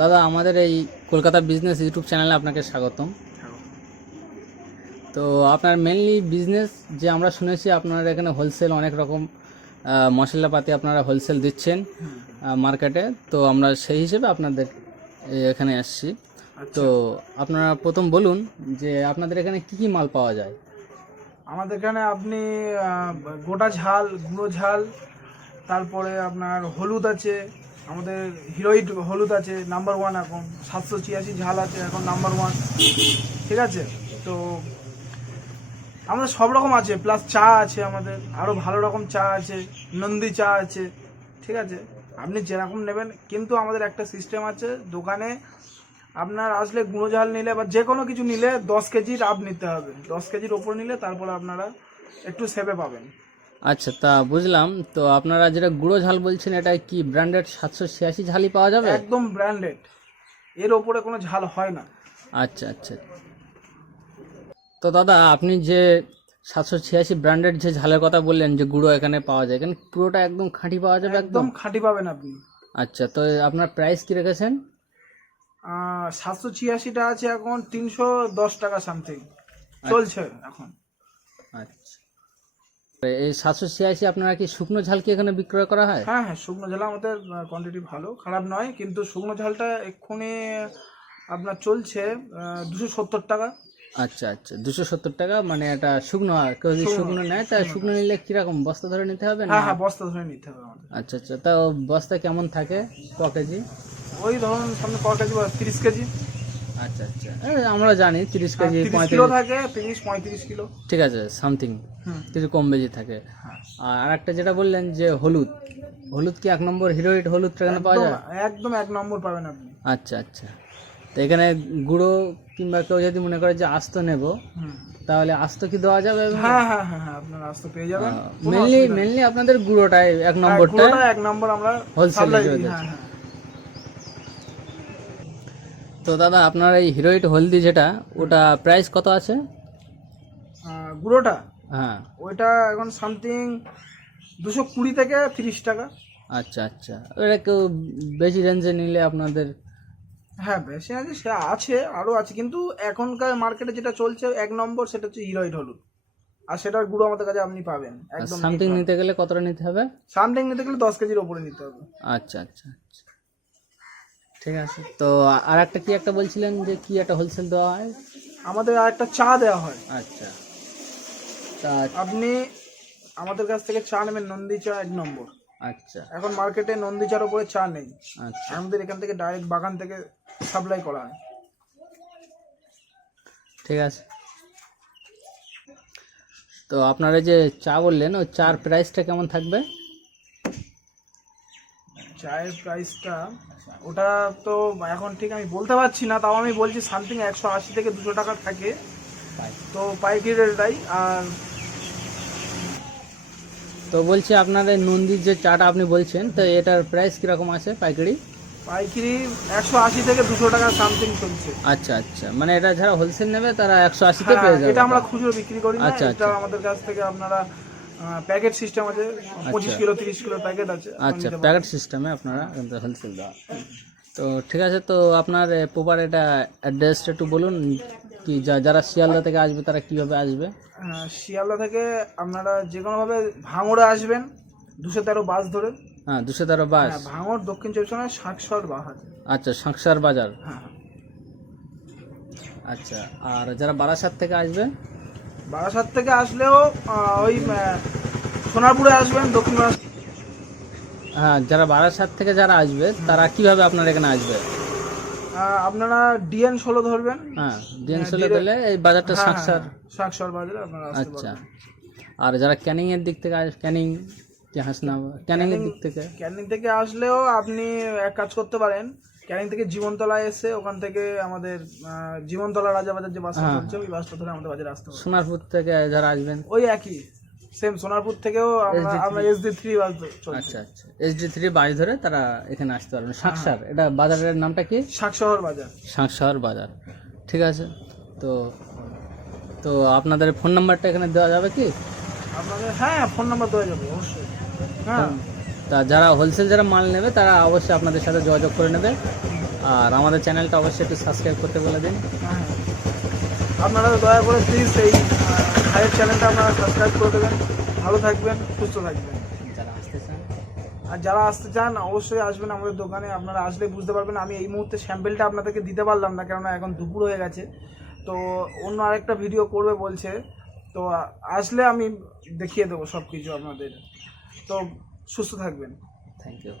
দাদা আমাদের এই কলকাতা বিজনেস ইউটিউব চ্যানেলে আপনাকে স্বাগতম। তো আপনার মেনলি বিজনেস যে আমরা শুনেছি আপনার এখানে হোলসেল অনেক রকম মশলাপাতি আপনারা হোলসেল দিচ্ছেন মার্কেটে তো আমরা সেই হিসেবে আপনাদের এখানে আসছি। তো আপনারা প্রথম বলুন যে আপনাদের এখানে কি কি মাল পাওয়া যায়? আমাদের এখানে আপনি গোটা ঝাল গুঁড়ো ঝাল তারপরে আপনার হলুদ আছে আমাদের হিরোইড হলুদ আছে নাম্বার ওয়ান এখন, সাতশো ছিয়াশি ঝাল আছে, এখন নাম্বার ওয়ান ঠিক আছে? তো আমাদের সব রকম আছে প্লাস চা আছে আমাদের আরও ভালো রকম চা আছে, নন্দী চা আছে, ঠিক আছে? আপনি যেরকম নেবেন, কিন্তু আমাদের একটা সিস্টেম আছে, দোকানে আপনার আসলে গুঁড়ো ঝাল নিলে বা যে কোনো কিছু নিলে দশ কেজির আপ নিতে হবে। দশ কেজির ওপর নিলে তারপরে আপনারা একটু সেভে পাবেন। আচ্ছা তা বুঝলাম। তো আপনারা যেটা গুঁড়ো ঝাল বলছেন এটা কি ব্র্যান্ডেড সাতশো ছিয়াশি ঝালই পাওয়া যাবে? একদম ব্র্যান্ডেড এর ওপরে কোনো ঝাল হয় না। আচ্ছা আচ্ছা। তো দাদা আপনি যে সাতশো ছিয়াশি ব্র্যান্ডেড যে ঝালের কথা বললেন যে গুঁড়ো এখানে পাওয়া যায় এখানে পুরোটা একদম খাঁটি পাওয়া যাবে একদম? একদম খাঁটি পাবেন আপনি। আচ্ছা তো আপনার প্রাইস কি রেখেছেন? সাতশো ছিয়াশিটা আছে এখন তিনশো দশ টাকা সামথিং চলছে এখন। আচ্ছা। এই সাতশো ছিয়াশি আপনারা কি শুকনো ঝাল কি এখানে বিক্রয় করা হয়? হ্যাঁ হ্যাঁ শুকনো ঝাল আমাদের কোয়ান্টিটি ভালো খারাপ নয় কিন্তু শুকনো ঝালটা এক্ষুনি আপনার চলছে দুশো সত্তর টাকা। আচ্ছা আচ্ছা দুশো সত্তর টাকা মানে এটা শুকনো আর কেউ যদি শুকনো নেয় তা শুকনো। নিলে কীরকম বস্তা ধরে নিতে হবে না? হ্যাঁ হ্যাঁ বস্তা ধরে নিতে হবে আমাদের। আচ্ছা আচ্ছা তা বস্তা কেমন থাকে ক কেজি? ওই ধরুন সামনে ক কেজি তিরিশ কেজি। আচ্ছা আচ্ছা। আমরা জানি তিরিশ কেজি কিলো থাকে তিরিশ পঁয়ত্রিশ কিলো। ঠিক আছে সামথিং কিছু কম বেশি থাকে। হ্যাঁ। আর একটা যেটা বললেন যে হলুদ। হলুদ কি এক নম্বর হিরোইট হলুদটা এখানে পাওয়া যায়? একদম- এক নম্বর পাবেন আপনি। আচ্ছা আচ্ছা। তো এখানে গুঁড়ো কিংবা কেউ যদি মনে করে যে আস্ত নেব তাহলে আস্ত কি দেওয়া যাবে? হ্যাঁ হ্যাঁ হ্যাঁ হ্যাঁ আপনার রাস্তা পেয়ে যাবেন। মেনলি মেনলি আপনাদের গুঁড়োটাই এক হ্যাঁ, নম্বরটা এক নম্বর আমরা Wholesale সাপ্লাই হিসেবে দিই দিচ্ছি। হ্যাঁ হ্যাঁ তো দাদা আপনার এই হিরোইট হলদি যেটা ওটা প্রাইস কত আছে? গুঁড়োটা? হ্যাঁ। ওইটা এখন সামথিং দুশো কুড়ি থেকে তিরিশ টাকা। আচ্ছা আচ্ছা। ওটা কেউ বেশি রেঞ্জে নিলে আপনাদের? হ্যাঁ বেশি আছে সে আছে আরও আছে কিন্তু এখনকার মার্কেটে যেটা চলছে এক নম্বর সেটা হচ্ছে হিরোইড হলুদ। আর সেটার গুঁড়ো আমাদের কাছে আপনি পাবেন একদম সামথিং নিতে গেলে কতটা নিতে হবে? সামথিং নিতে গেলে দশ কেজির ওপরে নিতে হবে। আচ্ছা আচ্ছা আচ্ছা। ঠিক আছে। তো আর একটা কি একটা বলছিলেন যে কি একটা হোলসেল দেওয়া হয়? আমাদের আর একটা চা দেওয়া হয়। আচ্ছা। তা আপনি আমাদের কাছ থেকে চা নেবেন নন্দী চা এক নম্বর। আচ্ছা। এখন মার্কেটে নন্দী চার উপরে চা নেই। আচ্ছা। আমাদের এখান থেকে ডাইরেক্ট বাগান থেকে সাপ্লাই করা হয়। ঠিক আছে। তো আপনারা যে চা বললেন ওই চার প্রাইসটা কেমন থাকবে? চায়ের প্রাইসটা ওটা তো এখন ঠিক আমি বলতে পারছি না তাও আমি বলছি সামথিং একশো আশি থেকে দুশো টাকা থাকে। তো পাইকারি রেটটাই আর তো বলছি আপনার এই নন্দীর যে চাটা আপনি বলছেন তো এটার প্রাইস কীরকম আছে পাইকারি? পাইকারি একশো আশি থেকে দুশো টাকা সামথিং চলছে। আচ্ছা আচ্ছা। মানে এটা যারা হোলসেল নেবে তারা একশো আশিতে হ্যাঁ, পেয়ে যাবে এটা আমরা খুচরো বিক্রি করি না আচ্ছা, এটা আচ্ছা। আমাদের কাছ থেকে আপনারা প্যাকেট সিস্টেম আছে পঁচিশ কিলো তিরিশ কিলো প্যাকেট আছে। আচ্ছা প্যাকেট সিস্টেমে আপনারা হোলসেল দেওয়া। তো ঠিক আছে তো আপনার প্রপার এটা অ্যাড্রেসটা একটু বলুন কি যারা শিয়ালদা থেকে আসবে তারা কীভাবে আসবে? শিয়ালদা থেকে আপনারা যে কোনোভাবে ভাঙড়ে আসবেন দুশো তেরো বাস ধরে। হ্যাঁ দুশো তেরো বাস। হ্যাঁ ভাঙড় দক্ষিণ চব্বিশ পরগনা শাকসর বাহার আচ্ছা সংসার বাজার। হ্যাঁ। আচ্ছা আর যারা বারাসাত থেকে আসবে? বারাসাত থেকে আসলেও ওই সোনারপুরে আসবেন দক্ষিণ বারাসাত। হ্যাঁ যারা বারাসাত থেকে যারা আসবে তারা কীভাবে আপনার এখানে আসবে? আপনারা ডিএন ষোলো ধরবেন। হ্যাঁ ডিএনসিলে পেলে এই বাজারটা হ্যাঁ, সংসার হ্যাঁ, বাজারে আপনারা আচ্ছা। আর যারা ক্যানিং এর দিক থেকে আস ক্যানিং হাসনা ক্যানিং এর দিক থেকে। ক্যানিং থেকে আসলেও আপনি এক কাজ করতে পারেন। ক্যানিং থেকে জীবনতলা এসে ওখান থেকে আমাদের জীবনতলা রাজাবাজার যে বাসটা হ্যাঁ। চলছে ওই বাসটা ধরে আমাদের বাজারে আসতে পারবেন সোনারপুর থেকে যারা আসবেন? ওই একই সেম সোনারপুর থেকেও আমরা আমরা এস ডি থ্রি বাস আচ্ছা আচ্ছা। এসডি থ্রি বাস ধরে তারা এখানে আসতে পারবেন। সাকসার এটা বাজারের নামটা কি? শাকশহর বাজার। সাকসার বাজার। ঠিক আছে। তো তো আপনাদের ফোন নাম্বারটা এখানে দেওয়া যাবে কি? আপনাদের হ্যাঁ ফোন নাম্বার দেওয়া যাবে অবশ্যই। হ্যাঁ। তা যারা হোলসেল যারা মাল নেবে তারা অবশ্যই আপনাদের সাথে যোগাযোগ করে নেবে আর আমাদের চ্যানেলটা অবশ্যই একটু সাবস্ক্রাইব করতে বলে দিন। আপনারা দয়া করে প্লিজ এই ভাইয়ের চ্যানেলটা আপনারা সাবস্ক্রাইব করে দেবেন। ভালো থাকবেন সুস্থ থাকবেন। যারা আসতে চান। আর যারা আসতে চান অবশ্যই আসবেন আমাদের দোকানে। আপনারা আসলে বুঝতে পারবেন আমি এই মুহূর্তে স্যাম্পেলটা আপনাদেরকে দিতে পারলাম না কেননা এখন দুপুর হয়ে গেছে। তো অন্য আরেকটা ভিডিও করবে বলছে। তো আসলে আমি দেখিয়ে দেবো সব কিছু আপনাদের। তো সুস্থ থাকবেন। Thank you